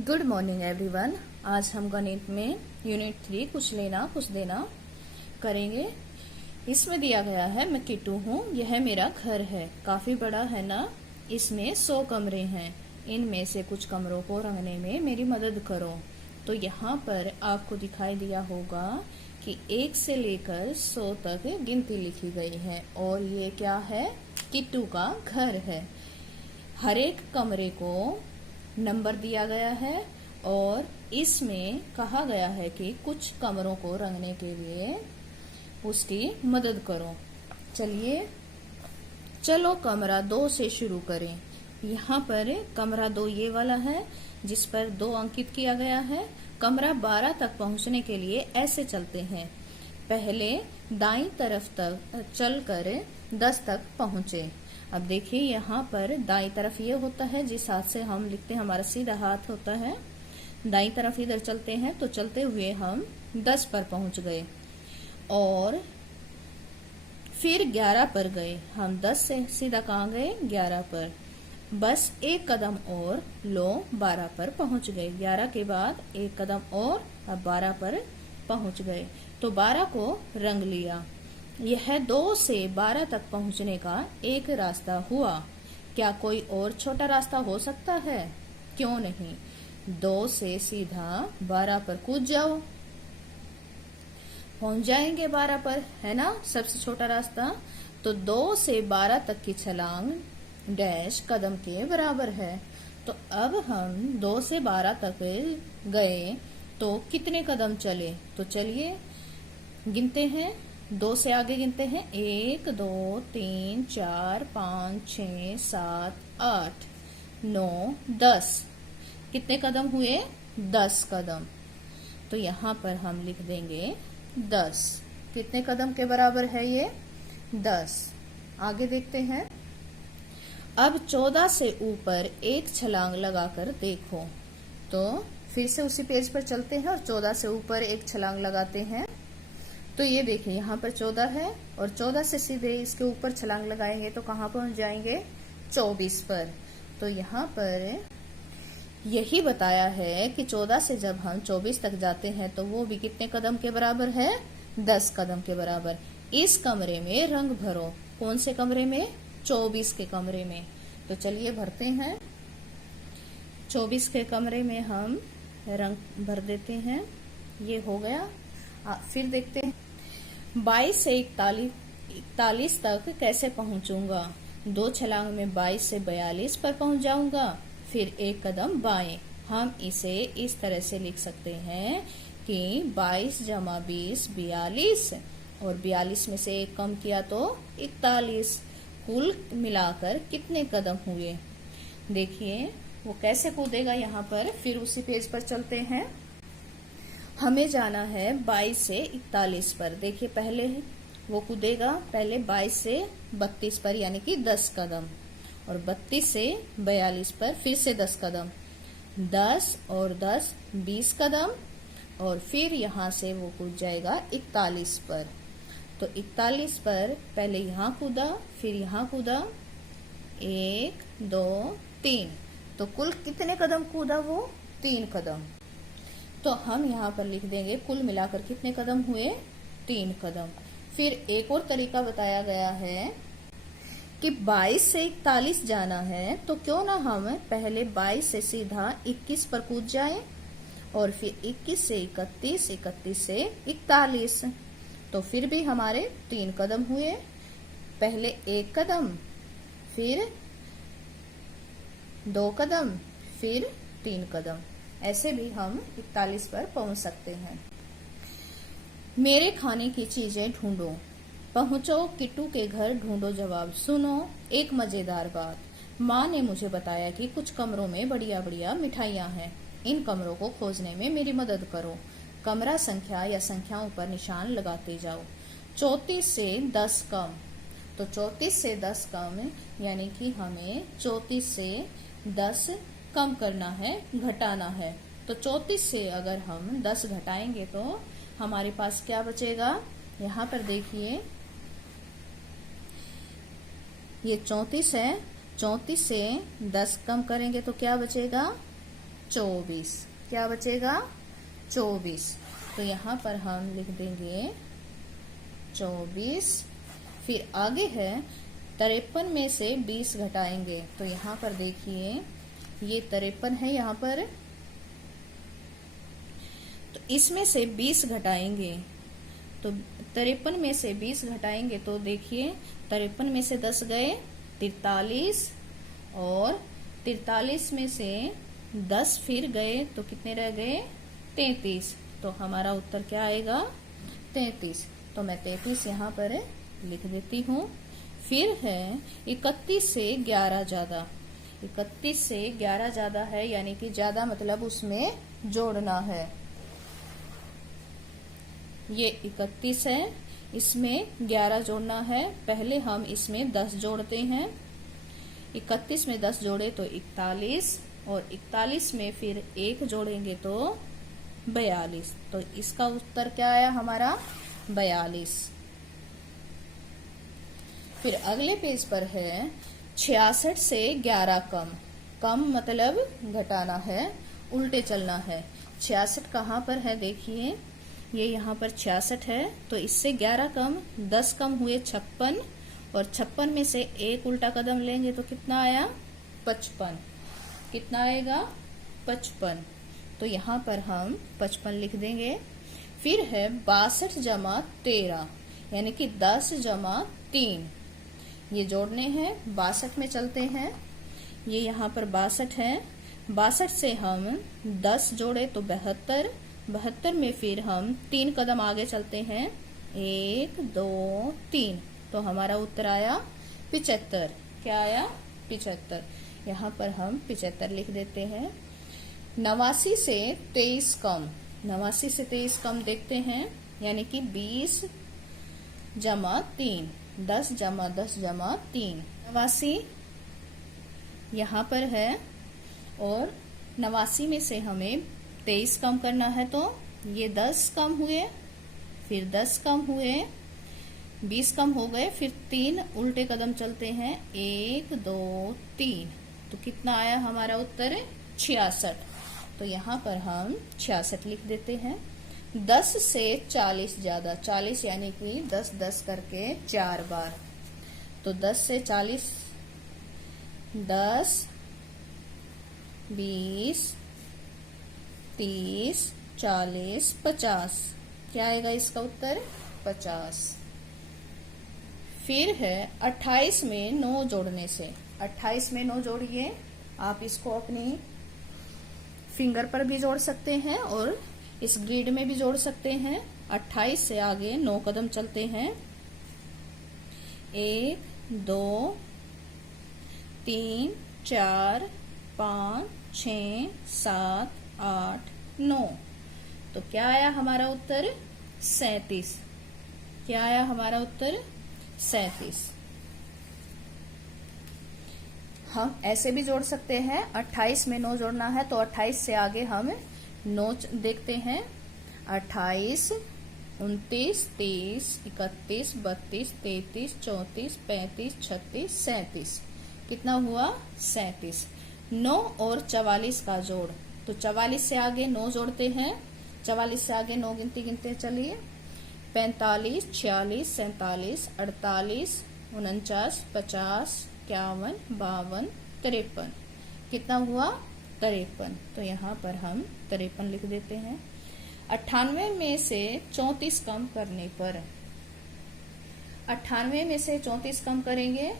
Good morning everyone. आज हम गणित में यूनिट 3 कुछ लेना कुछ देना करेंगे। इसमें दिया गया है, मैं किट्टू हूँ, यह मेरा घर है, काफी बड़ा है ना। इसमें 100 कमरे हैं, इनमें से कुछ कमरों को रंगने में मेरी मदद करो। तो यहाँ पर आपको दिखाई दिया होगा कि 1 से लेकर 100 तक गिनती लिखी गई है और ये क्या है, किट्टू का घर है। हर एक कमरे को नंबर दिया गया है और इसमें कहा गया है कि कुछ कमरों को रंगने के लिए उसकी मदद करो। चलो कमरा 2 से शुरू करें। यहाँ पर कमरा 2 ये वाला है जिस पर 2 अंकित किया गया है। कमरा 12 तक पहुंचने के लिए ऐसे चलते हैं। पहले दाईं तरफ तक चलकर 10 तक पहुंचे। अब देखिए यहाँ पर दाईं तरफ ये होता है, जिस हाथ से हम लिखते हैं हमारा सीधा हाथ होता है। दाईं तरफ इधर चलते हैं तो चलते हुए हम 10 पर पहुंच गए और फिर 11 पर गए। हम 10 से सीधा कहाँ गए, 11 पर। बस एक कदम और लो 12 पर पहुंच गए। 11 के बाद एक कदम और, अब 12 पर पहुंच गए। तो 12 को रंग लिया। यह 2 से 12 तक पहुंचने का एक रास्ता हुआ। क्या कोई और छोटा रास्ता हो सकता है? क्यों नहीं, 2 से सीधा 12 पर कूद जाओ, पहुंच जाएंगे 12 पर, है ना सबसे छोटा रास्ता। तो 2 से 12 तक की छलांग डैश कदम के बराबर है। तो अब हम 2 से 12 तक गए तो कितने कदम चले, तो चलिए गिनते हैं। 2 से आगे गिनते हैं, 1 2 3 4 5 6 7 8 9 10। कितने कदम हुए, 10 कदम। तो यहाँ पर हम लिख देंगे 10। कितने कदम के बराबर है ये, 10। आगे देखते हैं। अब 14 से ऊपर एक छलांग लगाकर देखो। तो फिर से उसी पेज पर चलते हैं और 14 से ऊपर एक छलांग लगाते हैं। तो ये देखिए यहाँ पर 14 है और 14 से सीधे इसके ऊपर छलांग लगाएंगे तो कहाँ पहुंच जाएंगे, 24 पर। तो यहाँ पर यही बताया है कि 14 से जब हम 24 तक जाते हैं तो वो भी कितने कदम के बराबर है, 10 कदम के बराबर। इस कमरे में रंग भरो। कौन से कमरे में, 24 के कमरे में। तो चलिए भरते हैं। 24 के कमरे में हम रंग भर देते हैं। ये हो गया। फिर देखते हैं 22 से 41 तक कैसे पहुंचूंगा। 2 छलांग में 22 से 42 पर पहुंच जाऊंगा, फिर एक कदम बाएं। हम इसे इस तरह से लिख सकते हैं कि 22 जमा 20 42 और 42 में से एक कम किया तो 41। कुल मिलाकर कितने कदम हुए, देखिए वो कैसे कूदेगा। यहाँ पर फिर उसी पेज पर चलते हैं। हमें जाना है 22 से 41 पर। देखिए पहले वो कूदेगा, पहले 22 से 32 पर यानी कि 10 कदम, और 32 से 42 पर फिर से 10 कदम, 10 और 10 20 कदम, और फिर यहाँ से वो कूद जाएगा 41 पर। तो 41 पर पहले यहाँ कूदा, फिर यहाँ कूदा, 1 2 3। तो कुल कितने कदम कूदा वो, 3 कदम। तो हम यहाँ पर लिख देंगे कुल मिलाकर कितने कदम हुए, 3 कदम। फिर एक और तरीका बताया गया है कि 22 से 41 जाना है तो क्यों ना हम पहले 22 से सीधा 21 पर कूद जाएं और फिर 21 से 31, 31 से 41। तो फिर भी हमारे 3 कदम हुए। पहले 1 कदम, फिर 2 कदम, फिर 3 कदम। ऐसे भी हम 41 पर पहुंच सकते हैं। मेरे खाने की चीजें ढूंढो। पहुंचो किट्टू के घर, ढूंढो जवाब। सुनो एक मजेदार बात, माँ ने मुझे बताया कि कुछ कमरों में बढ़िया बढ़िया मिठाइयाँ हैं। इन कमरों को खोजने में मेरी मदद करो। कमरा संख्या या संख्याओं पर निशान लगाते जाओ। 34 से 10 कम। तो 34 से 10 कम यानी कि हमें 34 से 10 कम करना है, घटाना है। तो 34 से अगर हम 10 घटाएंगे तो हमारे पास क्या बचेगा, यहाँ पर देखिए ये 34 है, 34 से 10 कम करेंगे तो क्या बचेगा, 24। क्या बचेगा? 24। तो यहाँ पर हम लिख देंगे 24। फिर आगे है 53 में से 20 घटाएंगे। तो यहाँ पर देखिए ये 53 है यहाँ पर, तो इसमें से 20 घटाएंगे। तो 53 में से 20 घटाएंगे तो देखिए 53 में से 10 गए 43, और 43 में से 10 फिर गए तो कितने रह गए? 33। तो हमारा उत्तर क्या आएगा? 33। तो मैं 33 यहाँ पर लिख देती हूँ। फिर है 31 से 11 ज्यादा। 31 से 11 ज्यादा है, यानी कि ज्यादा मतलब उसमें जोड़ना है। ये 31 है, इसमें 11 जोड़ना है। पहले हम इसमें 10 जोड़ते हैं। 31 में 10 जोड़े तो 41, और 41 में फिर 1 जोड़ेंगे तो 42। तो इसका उत्तर क्या आया हमारा? 42। फिर अगले पेज पर है 66 से 11 कम। कम मतलब घटाना है, उल्टे चलना है। 66 कहाँ पर है? देखिए ये यहाँ पर 66 है, तो इससे 11 कम, 10 कम हुए 56, और 56 में से 1 उल्टा कदम लेंगे तो कितना आया? 55। कितना आएगा? 55। तो यहाँ पर हम 55 लिख देंगे। फिर है 62 जमा 13, यानी कि 10 जमा 3। ये जोड़ने हैं, 62 में चलते हैं। ये यहाँ पर 62 है, 62 से हम 10 जोड़े तो 72, 72 में फिर हम 3 कदम आगे चलते हैं, 1 2 3। तो हमारा उत्तर आया 75। क्या आया? 75। यहाँ पर हम 75 लिख देते हैं। 89 से 23 कम। 89 से 23 कम देखते हैं, यानी कि 20 जमा 3, 10 जमा 10 जमा 3। 89 यहाँ पर है, और 89 में से हमें 23 कम करना है, तो ये 10 कम हुए, फिर 10 कम हुए, 20 कम हो गए, फिर 3 उल्टे कदम चलते हैं, 1 2 3। तो कितना आया हमारा उत्तर? 66। तो यहाँ पर हम 66 लिख देते हैं। 10 से 40 ज्यादा। 40 यानी कि 10 10 करके 4 बार। तो 10 से 40, 10 20 30 40 50। क्या आएगा इसका उत्तर? 50। फिर है 28 में 9 जोड़ने से। 28 में 9 जोड़िए। आप इसको अपनी फिंगर पर भी जोड़ सकते हैं और इस ग्रिड में भी जोड़ सकते हैं। 28 से आगे 9 कदम चलते हैं, 1 2 3 4 5 6 7 8 9। तो क्या आया हमारा उत्तर? 37। क्या आया हमारा उत्तर? 37। हम ऐसे भी जोड़ सकते हैं। 28 में 9 जोड़ना है तो 28 से आगे हम 9 देखते हैं, 28 29 30 31 32 33 34 35 36 37। कितना हुआ? 37। 9 और 44 का जोड़। तो 44 से आगे 9 जोड़ते हैं, 44 से आगे 9 गिनते चलिए, 45 46 47 48 49 50 51 52 53। कितना हुआ? 53। तो यहाँ पर हम 53 लिख देते हैं। 98 में से 34 कम करने पर, 98 में से 34 कम करेंगे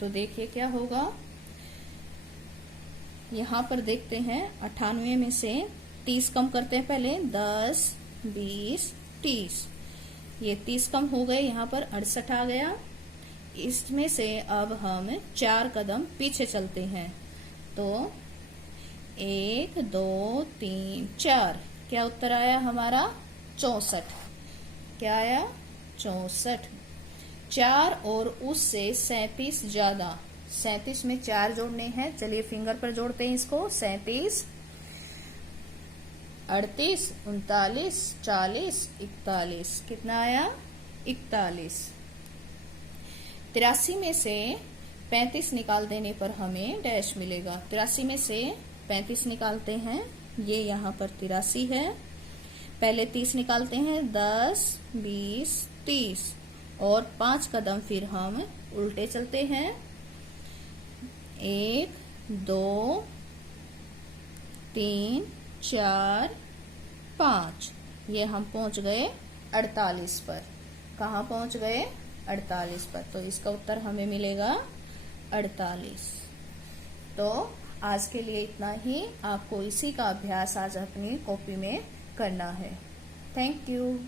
तो देखिए क्या होगा। यहाँ पर देखते हैं 98 में से 30 कम करते हैं पहले, 10 20 30। ये 30 कम हो गए, यहाँ पर 68 आ गया। इसमें से अब हम 4 कदम पीछे चलते हैं, तो 1 2 3 4। क्या उत्तर आया हमारा? 64। क्या आया? 64। 4 और उससे 37 ज्यादा। 37 में 4 जोड़ने हैं, चलिए फिंगर पर जोड़ते हैं इसको। 37 38 39 40 41। कितना आया? 41। 83 में से 35 निकाल देने पर हमें डैश मिलेगा। 83 में से 35 निकालते हैं, ये यहाँ पर 83 है। पहले 30 निकालते हैं, 10, 20, 30 और 5 कदम फिर हम उल्टे चलते हैं। 1, 2, 3, 4, 5, ये हम पहुंच गए 48 पर। कहाँ पहुंच गए? 48 पर। तो इसका उत्तर हमें मिलेगा 48। तो आज के लिए इतना ही। आपको इसी का अभ्यास आज अपनी कॉपी में करना है। Thank you.